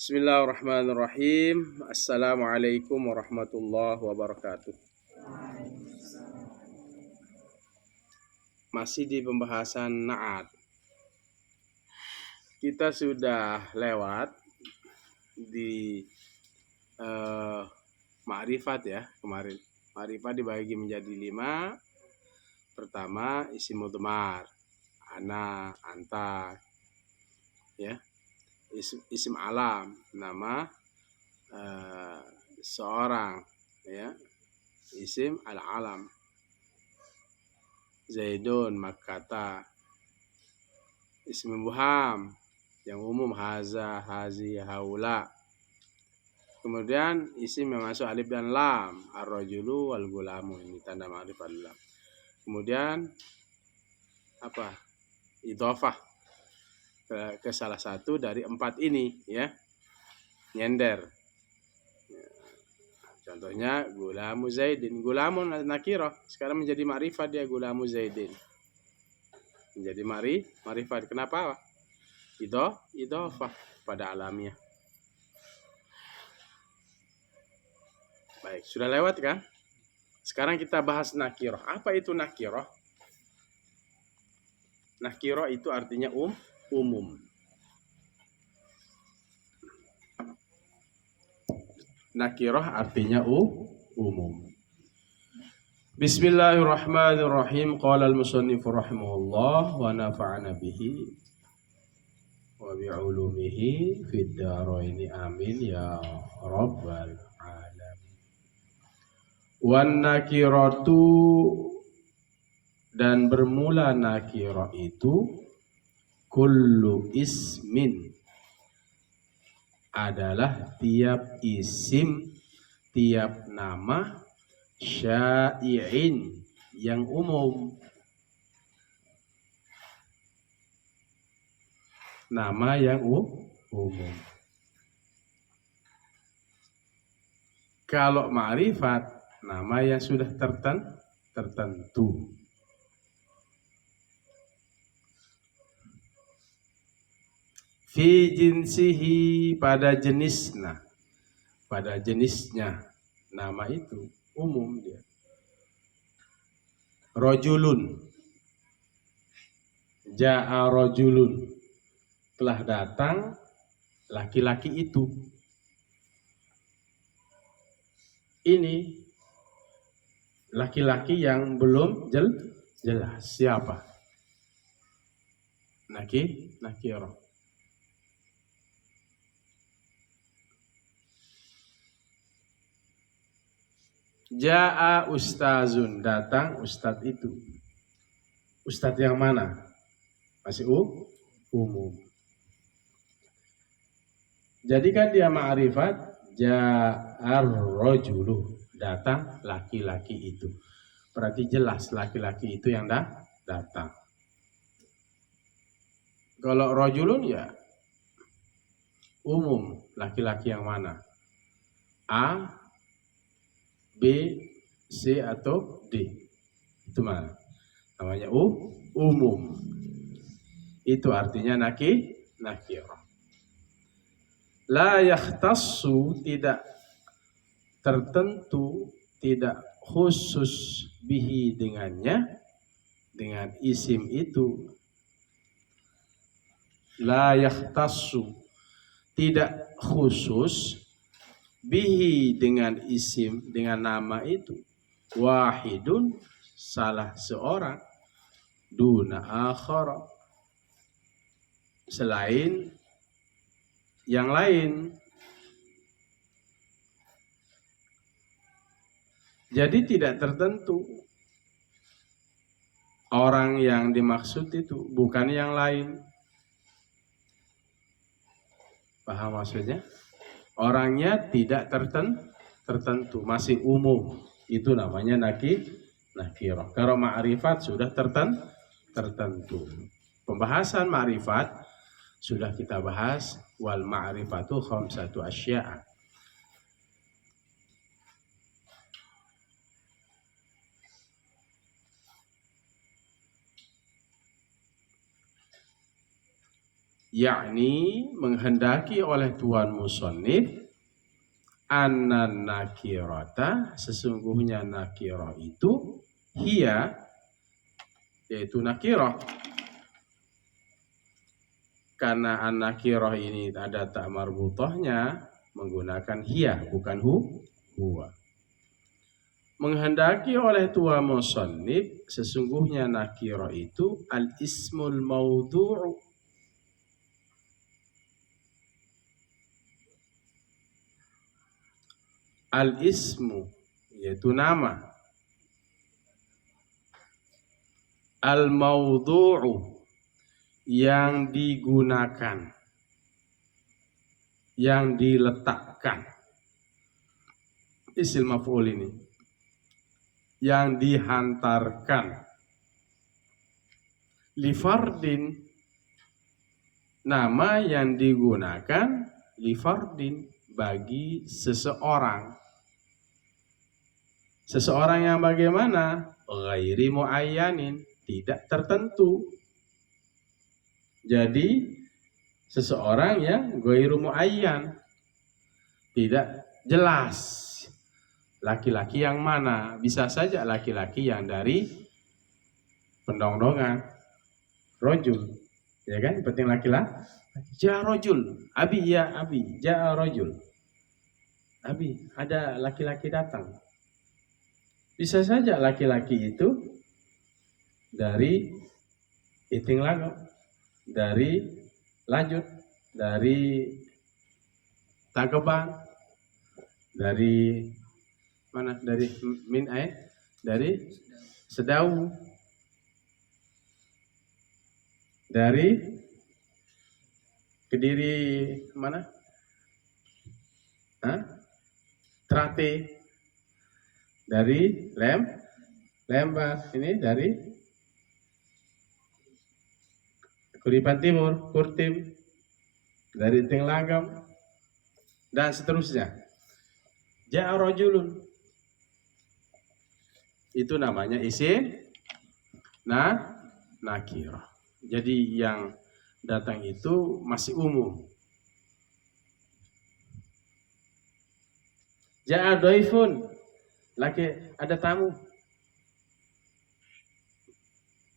Bismillahirrahmanirrahim. Assalamualaikum warahmatullahi wabarakatuh. Masih di pembahasan na'at. Kita sudah lewat di ma'rifat ya kemarin. Ma'rifat dibagi menjadi 5. Pertama isim mudmar, ana, anta, ya. Isim alam, nama seorang, ya. Isim al-alam, Zaidun, Makkata. Isim mubham yang umum, haza, hazi, haula. Kemudian isim yang masuk alif dan lam, ar-rajulu wal gulamu, ini tanda ma'rifat lam. Kemudian apa? Idhofah ke salah satu dari 4 ini, ya. Nyender. Contohnya gulamu Zaidin, gulamun nakirah, sekarang menjadi ma'rifat dia, gulamu Zaidin. Menjadi ma'rifat. Kenapa? Idhofah pada alamnya. Baik, sudah lewat kan? Sekarang kita bahas nakirah. Apa itu nakirah? Nakirah itu artinya umum. Nakirah artinya umum. Bismillahirrahmanirrahim. Qala al-musannif rahimahullah wa nafa'ana bihi wa bi'ulumihi fid dharaini amin ya rabbal alamin. Wan nakiratu, dan bermula nakirah itu, kullu ismin, adalah tiap isim, tiap nama, syai'in, yang umum. Nama yang umum. Kalau ma'rifat, nama yang sudah tertentu. Fi jinsihi, pada jenisnya. Pada jenisnya, nama itu umum dia. Rojulun, ja'a rojulun, telah datang laki-laki itu. Ini laki-laki yang belum jelas siapa. Nakirah. Ja'a ustazun, datang ustadz itu. Ustadz yang mana? Masih umum. Jadikan dia ma'rifat, ja'ar rojulu, datang laki-laki itu. Berarti jelas laki-laki itu yang datang. Kalau rojulun ya umum, laki-laki yang mana? A, B, C atau D. Itu mana? Namanya umum. Itu artinya nakirah. La yakhtassu, tidak tertentu, tidak khusus, bihi, dengannya, dengan isim itu. La yakhtassu, tidak khusus, bihi, dengan isim, dengan nama itu. Wahidun, salah seorang, duna akhara, selain yang lain. Jadi tidak tertentu. Orang yang dimaksud itu bukan yang lain. Paham maksudnya? Orangnya tidak tertentu, masih umum. Itu namanya nakirah. Kalau ma'rifat sudah tertentu. Pembahasan ma'rifat sudah kita bahas. Wal ma'rifatu khamsatu asya'a. yakni menghendaki oleh tuan musannif annan nakirata, sesungguhnya nakirah itu hiya, yaitu nakirah. Karena an-nakirah ini ada tak marbutahnya, menggunakan hiya bukan huwa. Menghendaki oleh tuan musannif sesungguhnya nakirah itu al-ismul maudhu'u, al-ismu yaitu nama, al-maudhu'u yang digunakan, yang diletakkan. Isim maf'ul ini yang dihantarkan. Li fardin, nama yang digunakan li fardin, bagi seseorang. Seseorang yang bagaimana? Ghairi muayyanin, tidak tertentu. Jadi seseorang yang ghairu muayyan, tidak jelas. Laki-laki yang mana? Bisa saja laki-laki yang dari pendongdongan, rojul, ya kan? Penting laki-laki. Ja rojul, abi ya abi, ja rojul, abi ada laki-laki datang. Bisa saja laki-laki itu dari iting lagam, dari lanjut, dari Tagebang, dari mana? Dari dari Sedau, dari Kediri mana? Trate, dari Lembang, ini dari Kuripan Timur, Kurtim, dari Tinglagam, dan seterusnya. Ja'a rajulun, itu namanya isim nakirah. Jadi yang datang itu masih umum. Ja'a dhaifun, laki ada tamu.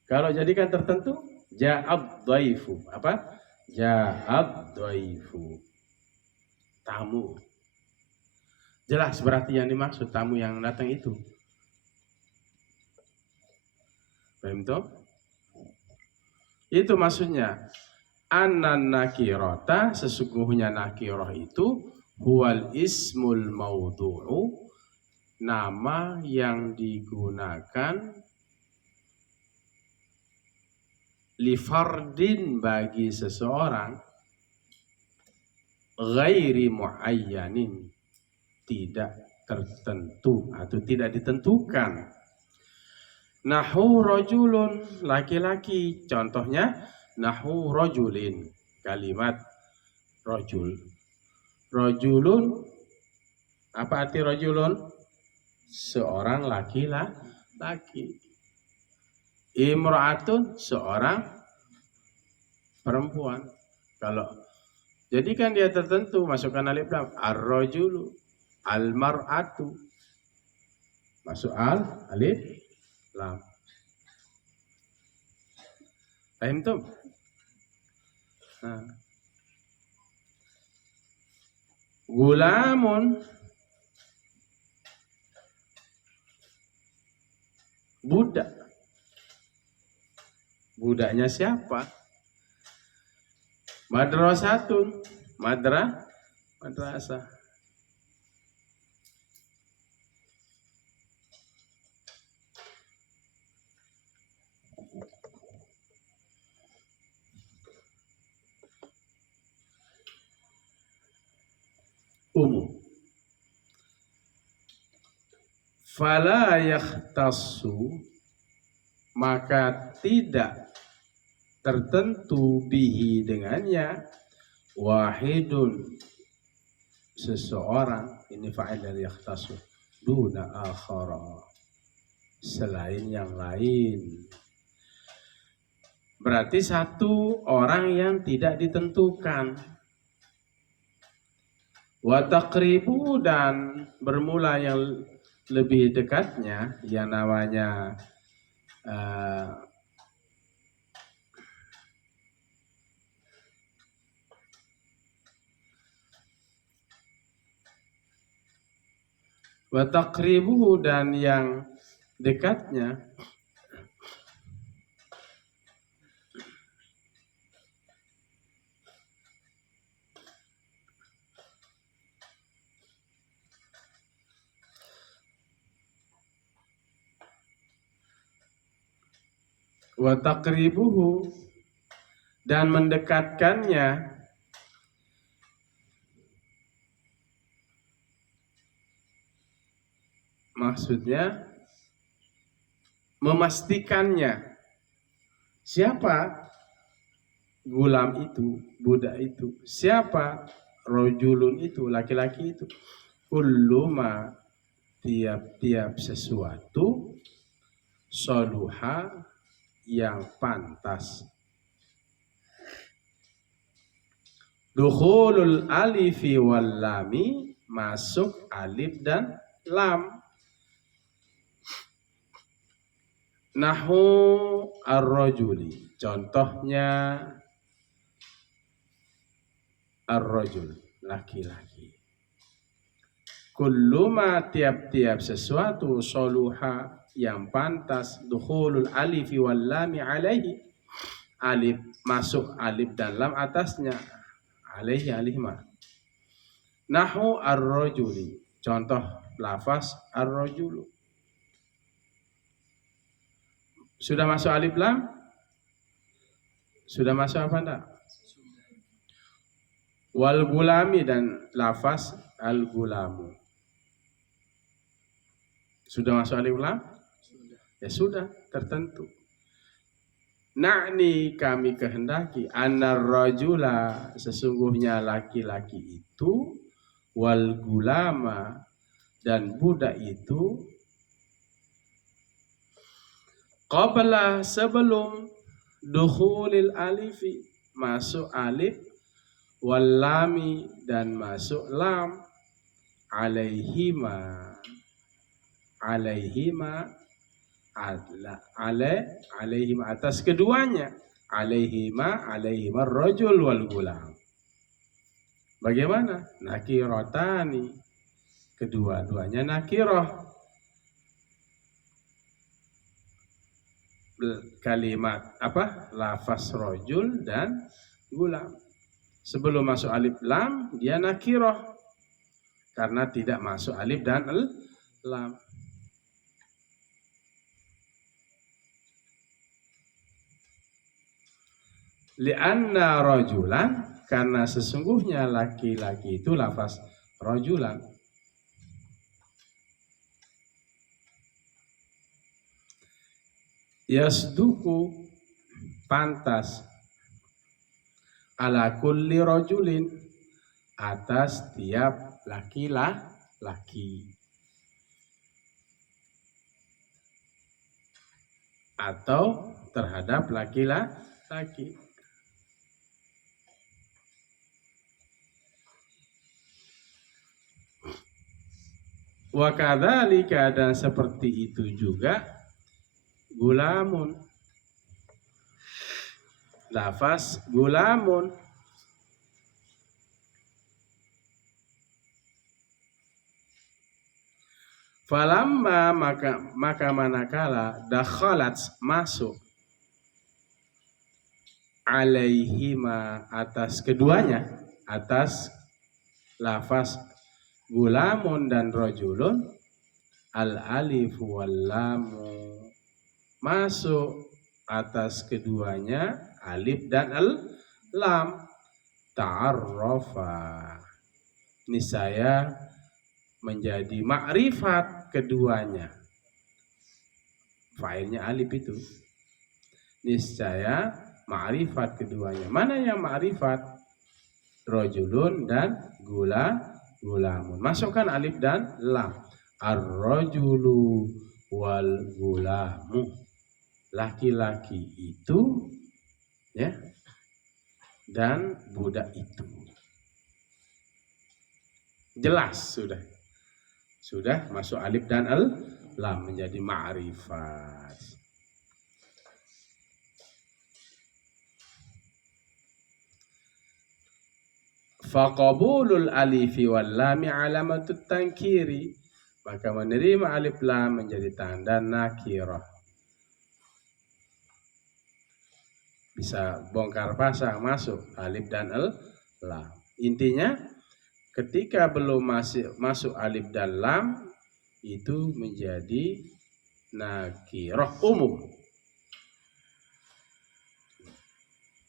Kalau jadikan tertentu, ja'ad dhaifu, apa? Ja'ad dhaifu, tamu. Jelas berarti yang dimaksud tamu yang datang itu. Paham toh? Itu maksudnya. Annan nakirata, sesungguhnya nakirah itu huwal ismul maudhu'u, nama yang digunakan li fardin, bagi seseorang, ghairi muayyanin, tidak tertentu atau tidak ditentukan. Nahu rajulun, laki-laki. Contohnya nahu rajulin, kalimat rajul. Rajulun, apa arti rajulun? Seorang laki-laki. Imra'atun, seorang perempuan. Kalau jadikan dia tertentu, masukkan alif lam. Ar-rajulu, al-mar'atu, masuk alif lam. Paham tuh? Nah. Gulamun, budak. Budaknya siapa? Madrasatun, madrasah. Umum. Fala yakhtassu, maka tidak tertentu bihi dengannya, wahidun, seseorang, ini fa'il dari yakhtassu, duna akhara, selain yang lain. Berarti satu orang yang tidak ditentukan. Wa taqribu, dan bermula yang lebih dekatnya yang namanya wa taqribu, dan yang dekatnya wa taqribuhu, dan mendekatkannya, maksudnya memastikannya. Siapa gulam itu, budak itu? Siapa rojulun itu, laki-laki itu? Kulluma, tiap-tiap sesuatu, soluha, yang pantas. Dukhulul alifi wal lami, masuk alif dan lam. Nahu ar-rajuli, contohnya ar-rajul, laki-laki. Kulluma, tiap-tiap sesuatu, soluha, yang pantas, dukhulul alifi wal lami alaihi, alif masuk, alif dan lam atasnya, alaihi, alih ma. Nahu ar-rajuli, contoh lafaz ar-rajulu. Sudah masuk alif lam? Sudah masuk apa enggak? Wal gulami, dan lafaz al gulamu. Sudah masuk alif lam? Ya sudah, tertentu. Na'ni, kami kehendaki, anar rajula, sesungguhnya laki-laki itu, wal gulama, dan budak itu, qabla, sebelum, dukhulil alifi, masuk alif, wal lami, dan masuk lam, alaihima, alaihima, atas keduanya, alaihima rajul wal gulam. Bagaimana? Nakirotani, kedua-duanya nakiroh. Kalimat apa? Lafaz rajul dan gulam. Sebelum masuk alif lam, dia nakiroh, karena tidak masuk alif dan lam. Lianna rajulan, karena sesungguhnya laki-laki itu, lafaz rajulan. Yasduku, pantas, ala kulli rajulin, atas tiap laki-laki, atau terhadap laki-laki. Wa kadzalika, dan seperti itu juga, gulamun, lafaz gulamun. Falamma, maka manakala, dakhalat, masuk, alaihima, atas keduanya, atas lafaz gulamun dan rajulun, al alif wal lamu, masuk atas keduanya alif dan al lam, ta'arrafa, niscaya menjadi makrifat keduanya. Failnya alif itu, niscaya makrifat keduanya. Mana yang makrifat? Rajulun dan gulamun. Masukkan alif dan lam. Ar-rajulu wal gulamu, laki-laki itu Ya. Dan budak itu. Jelas sudah. Sudah masuk alif dan lam menjadi ma'rifat. Faqabulul alifi wal lami alamatut tankiri. Maka menerima alif lam menjadi tanda nakirah. Bisa bongkar pasang masuk alif dan lam. Intinya ketika belum masuk alif dan lam itu menjadi nakirah umum.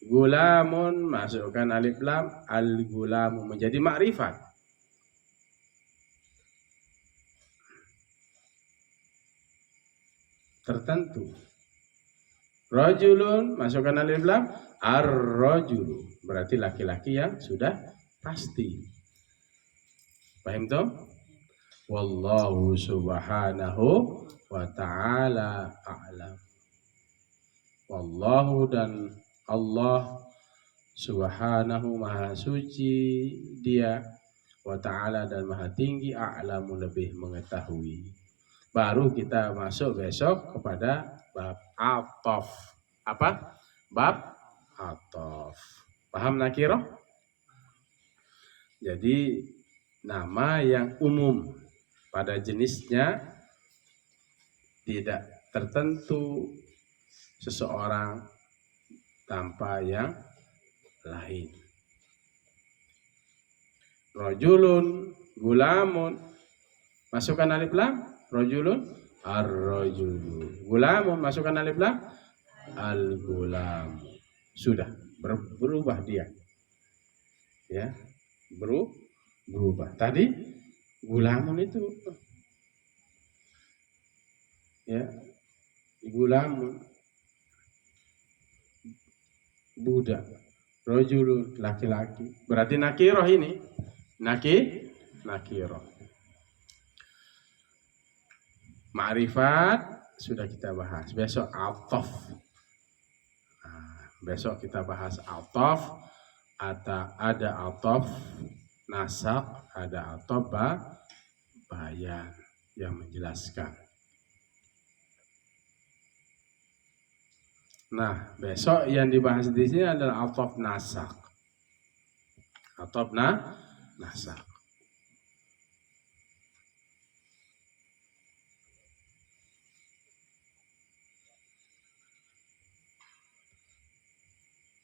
Gulamun masukkan alif lam, al-gulamu menjadi makrifat. Tertentu. Rajulun masukkan alif lam, ar-rajulu berarti laki-laki yang sudah pasti. Paham toh? Wallahu subhanahu wa ta'ala a'lam. Wallahu dan Allah subhanahu maha suci dia, wa ta'ala dan maha tinggi, a'lamu lebih mengetahui. Baru kita masuk besok kepada bab atof. Apa? Bab atof. Paham nakirah? Jadi nama yang umum pada jenisnya, tidak tertentu seseorang tanpa yang lain. Rajulun, gulamun, masukkan alif lam, rajulun, ar-rajulu. Gulamun, masukkan alif lam, al-gulam. Sudah berubah dia. Ya, berubah. Tadi gulamun itu ya, gulamun budak, rajulun laki-laki. Berarti nakirah ini. Nakirah. Ma'rifat sudah kita bahas. Besok atof. Besok kita bahas atof. Ada atof nasak, ada atof bayan yang menjelaskan. Nah, besok yang dibahas di sini adalah atof nasak. Atof nasak.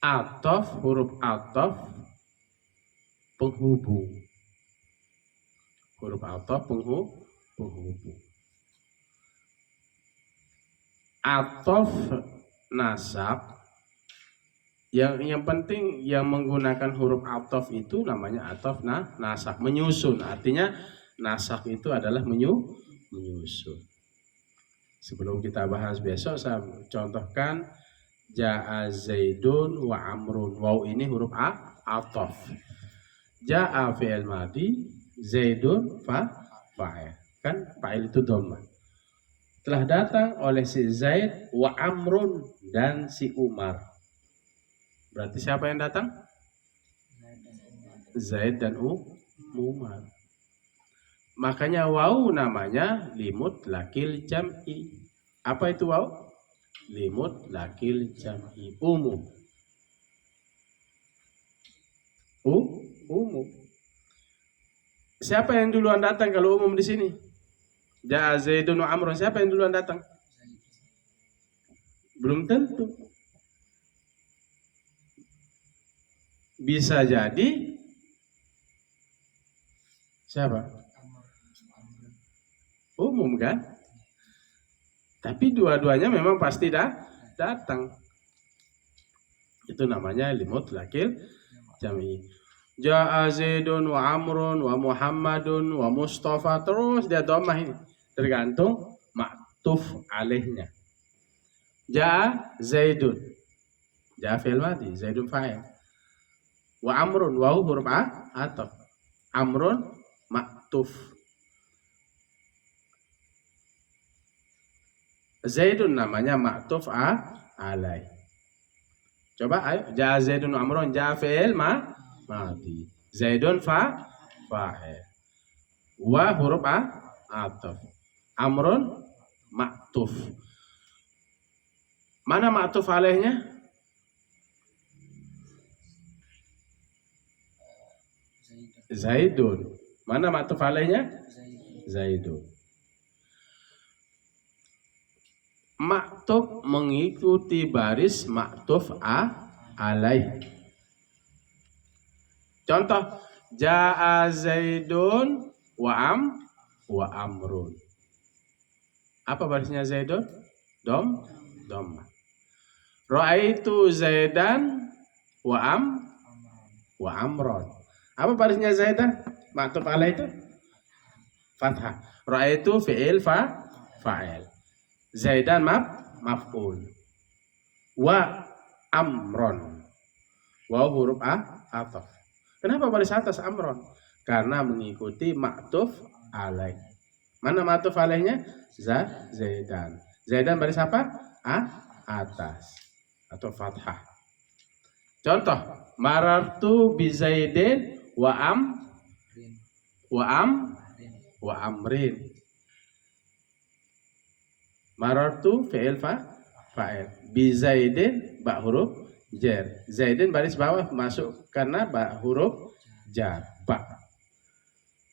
Atof, huruf atof penghubung. Huruf atof penghubung. Atof nasab yang penting yang menggunakan huruf atof itu namanya atof nasab, menyusun. Artinya nasab itu adalah menyusun. Sebelum kita bahas besok, saya contohkan ja'a zaidun wa amrun. Waw ini huruf atof. Ja'a fi'il madi, zaidun fa'il. Kan fa'il itu dhammah. Telah datang oleh si Zaid wa amrun dan si Umar. Berarti siapa yang datang? Zaid dan Umar. Makanya waw namanya limut lakil jam'i. Apa itu waw? Limut lakil jam'i, umum. Umum. Siapa yang duluan datang kalau umum di sini? Ja'a Zaidun wa Amrun, siapa yang duluan datang? Belum tentu. Bisa jadi siapa? Umum kan? Tapi dua-duanya memang pasti datang. Itu namanya limut lakil jam'i. Ja'a Zaidun wa Amrun wa Muhammadun wa Mustafa, terus dia dhammah ini. Tergantung maktuf alaihnya. Ja'a Zaidun. Ja'a fi'il madi, Zaidun fa'il. Wa Amrun wa huruf ataf. Amrun maktuf. Zaidun namanya maktuf alaih. Coba ayo. Ja'a Zaidun Amrun. Ja'a fi'il mati. Zaidun fa'il. Wa huruf ataf. Amrun ma'tuf. Mana ma'tuf alaihnya? Zaidun. Mana ma'tuf alaihnya? Zaidun. Maktuf mengikuti baris maktuf alaih. Contoh, Ja'a Zaidun wa amrun. Apa barisnya Zaidun? Dom. Ra'aitu Zaidan wa amron. Apa barisnya Zaidan? Maktuf alaih itu fathah. Ra'aitu fi'il fa'il. Zaidan maf'ul. Wa amron. Wa huruf ataf. Kenapa baris atas amron? Karena mengikuti maktuf alaih. Mana maktuf alaihnya? Zaidan. Zaidan baris apa? Atas atau fathah. Contoh, marartu bi Zaidin wa amrin. Marartu fi'il fa'il. Bi Zaidin ba huruf jar. Zaidin baris bawah masuk karena ba huruf jar. Ba.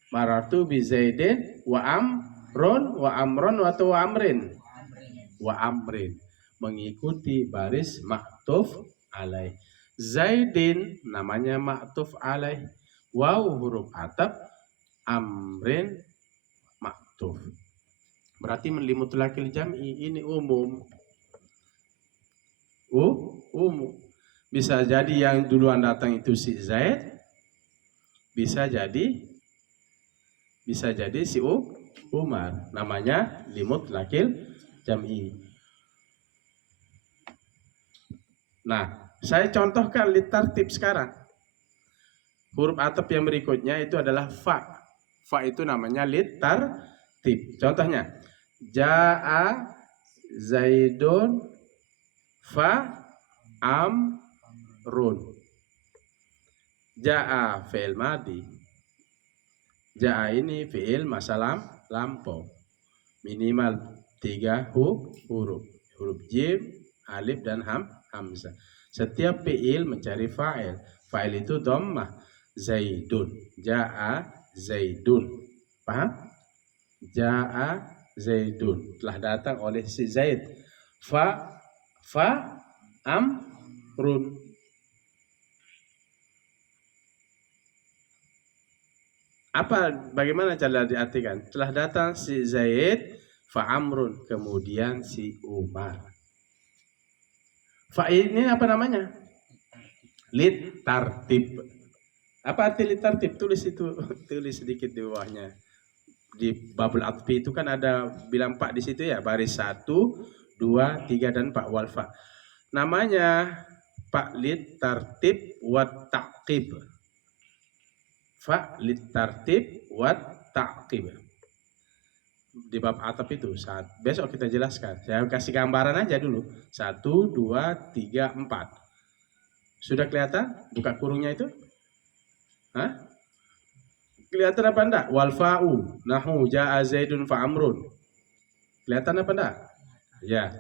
Marartu bi Zaidin wa amron wa amrin. Wa amrin. Mengikuti baris maktuf alaih. Zaidin namanya maktuf alaih. Waw huruf ataf. Amrin maktuf. Berarti limutlaqil jam'i ini umum. Umum. Bisa jadi yang duluan datang itu si Zaid. Bisa jadi si Umar. Namanya limutlaqil jam'i. Nah, saya contohkan litartib sekarang. Huruf ataf yang berikutnya itu adalah fa. Fa itu namanya litartib. Contohnya, Ja'a Zaidun fa amrun. Ja'a fi'il madi. Ja'a ini fi'il masa lampau. Minimal 3 huruf. Huruf jim, alif dan hamzah. Setiap fi'il mencari fa'il. Fa'il itu dhammah. Zaidun. Ja'a Zaidun. Paham? Ja'a Zaidun. Telah datang oleh si Zaid. Fa amrun. Bagaimana cara diartikan? Telah datang si Zaid, fa amrun, kemudian si Umar. Fa ini apa namanya? Litartib. Apa arti litartib? Tulis sedikit di bawahnya. Di babul atfi itu kan ada bilang pak di situ ya, baris 1, 2, 3 dan 4 wal fa. Namanya pak litartib wa ta'qib. Fa litartib wa ta'qib. Di bab atap itu besok kita jelaskan. Saya kasih gambaran aja dulu. 1, 2, 3, 4. Sudah kelihatan buka kurungnya itu? Hah? Kelihatan apa enggak? Wal fa'u nahu ja'a Zaidun fa amrun. Kelihatan apa enggak? Ya.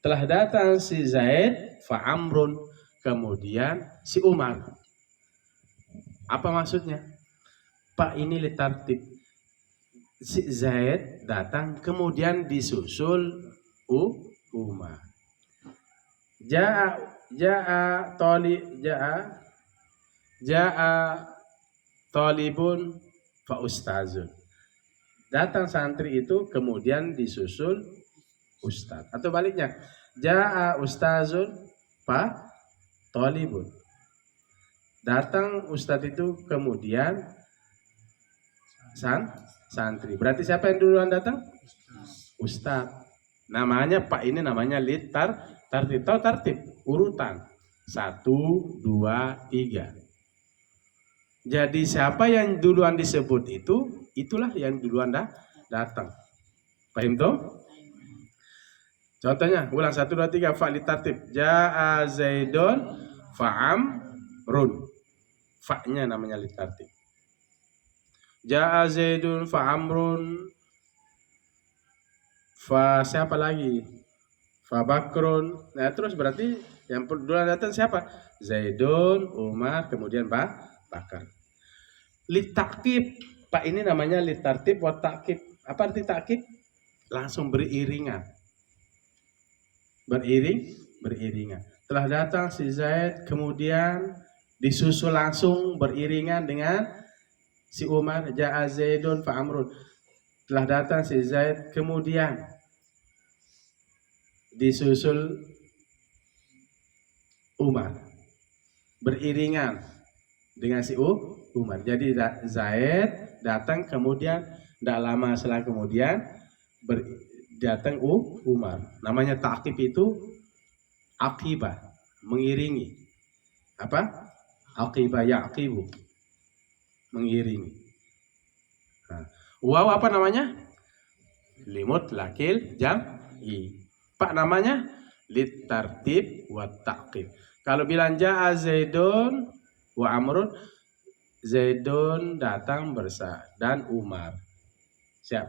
Telah datang si Zaid fa amrun, kemudian si Umar. Apa maksudnya? Pak ini litartib. Si Zaid datang kemudian disusul Umar. Ja'a talibun fa ustazun. Datang santri itu kemudian disusul ustaz. Atau baliknya, ja'a ustazun fa talibun. Datang ustaz itu kemudian santri. Berarti siapa yang duluan datang? Ustaz. Namanya Pak ini namanya tartib. Tahu tartib? Urutan. 1, 2, 3. Jadi siapa yang duluan disebut itulah yang duluan datang. Paham toh? Contohnya, ulang 1, 2, 3, fa litartib. Ja'a Zaidun fa'amrun. Fa-nya namanya litartib. Ja'a Zaidun fa'amrun. Fa siapa lagi? Fa Bakrun. Nah, terus berarti yang duluan datang siapa? Zaidun, Umar, kemudian Bakar. Litakib. Pak ini namanya litartib wa takib. Apa arti takib? Langsung beriringan. Beriringan. Telah datang si Zaid, kemudian disusul langsung beriringan dengan si Umar. Ja'a Zaidun fa Amrun. Telah datang si Zaid, kemudian disusul Umar. Beriringan dengan si Umar. Jadi Zaid datang, kemudian tidak lama setelah kemudian datang Umar. Namanya ta'qib itu aqibah, mengiringi. Apa? Aqibah ya'qibu, mengiringi. Nah, waw apa namanya? Limut lakil jam'i. Pak namanya litartib wa ta'qib. Kalau bilang ja'a Zaidun wa Amrun, Zaidun datang dan Umar.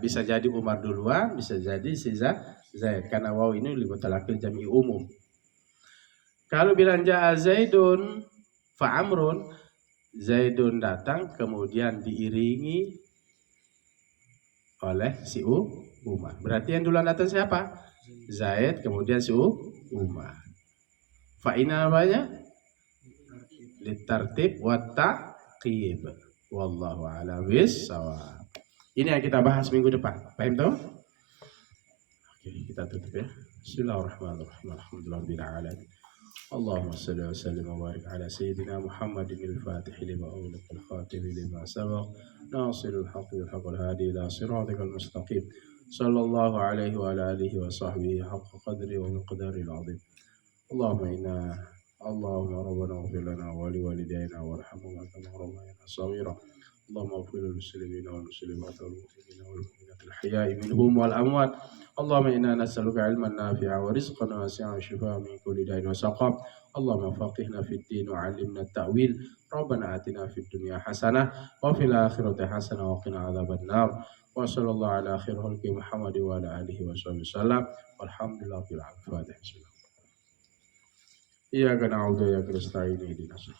Bisa jadi Umar duluan, bisa jadi si Zaid. Karena waw ini limut lakil jam'i umum. Kalau bilang ja'a Zaidun fa Amrun, Zaidun datang kemudian diiringi oleh si Umar. Berarti yang duluan datang siapa? Zaid, kemudian si Umar. Fa'ina namanya litartib wa ta'qib. Wallahu a'lam bissawab. Ini yang kita bahas minggu depan. Paham tuh? Oke, kita tutup ya. Bismillahirrahmanirrahim. Alhamdulillahirabbil alamin. Allahumma shalli wa sallim wa barik ala sayyidina Muhammadin al-Fatih lima ughliq al-khatim lima sabaq nasirul haqqi bil haqqi hadi ila siratikal mustaqim. Sallallahu alaihi wa ala alihi wa sahbihi haqqa qadri wa miqdaril azim. Allahumma rabbana ighfir lana wa li walidayna warhamhuma kama rabbayana shaghira. Allahumma ighfir lil muslimina wal muslimat wal mu'minina wal mu'minat al-ahya'i minhum wal amwat. Allahumma inna nas'aluka ilman nafi'a wa rizqan wasi'an wa shifaa min kulli da'in wa saqam. Allahumma faqihna fid din wa 'allimna at-ta'wil. Rabbana atina fid dunya hasanah wa fil akhirati hasanah wa qina adzaban nar. Wa sallallahu ala khairil khalqi Muhammad wa ala alihi wa sahbihi wasallam. Walhamdulillahi rabbil alamin. Iyyaka na'budu wa iyyaka nasta'in ihdinas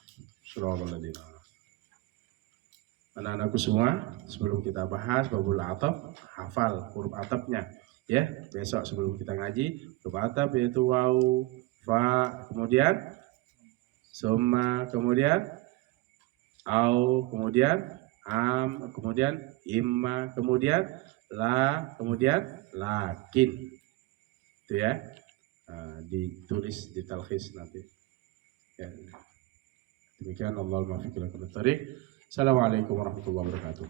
siratal ladzina an'amta 'alaihim. Anak-anakku semua, sebelum kita bahas babul ataf, hafal huruf atafnya ya. Besok sebelum kita ngaji, huruf ataf yaitu waw, fa, kemudian summa, kemudian au, kemudian am, kemudian imma, kemudian la, kemudian lakin. Itu ya. Ditulis di talkhis nanti ya. Demikian, Allahumma fiqh lakum at-thariq. Assalamualaikum warahmatullahi wabarakatuh.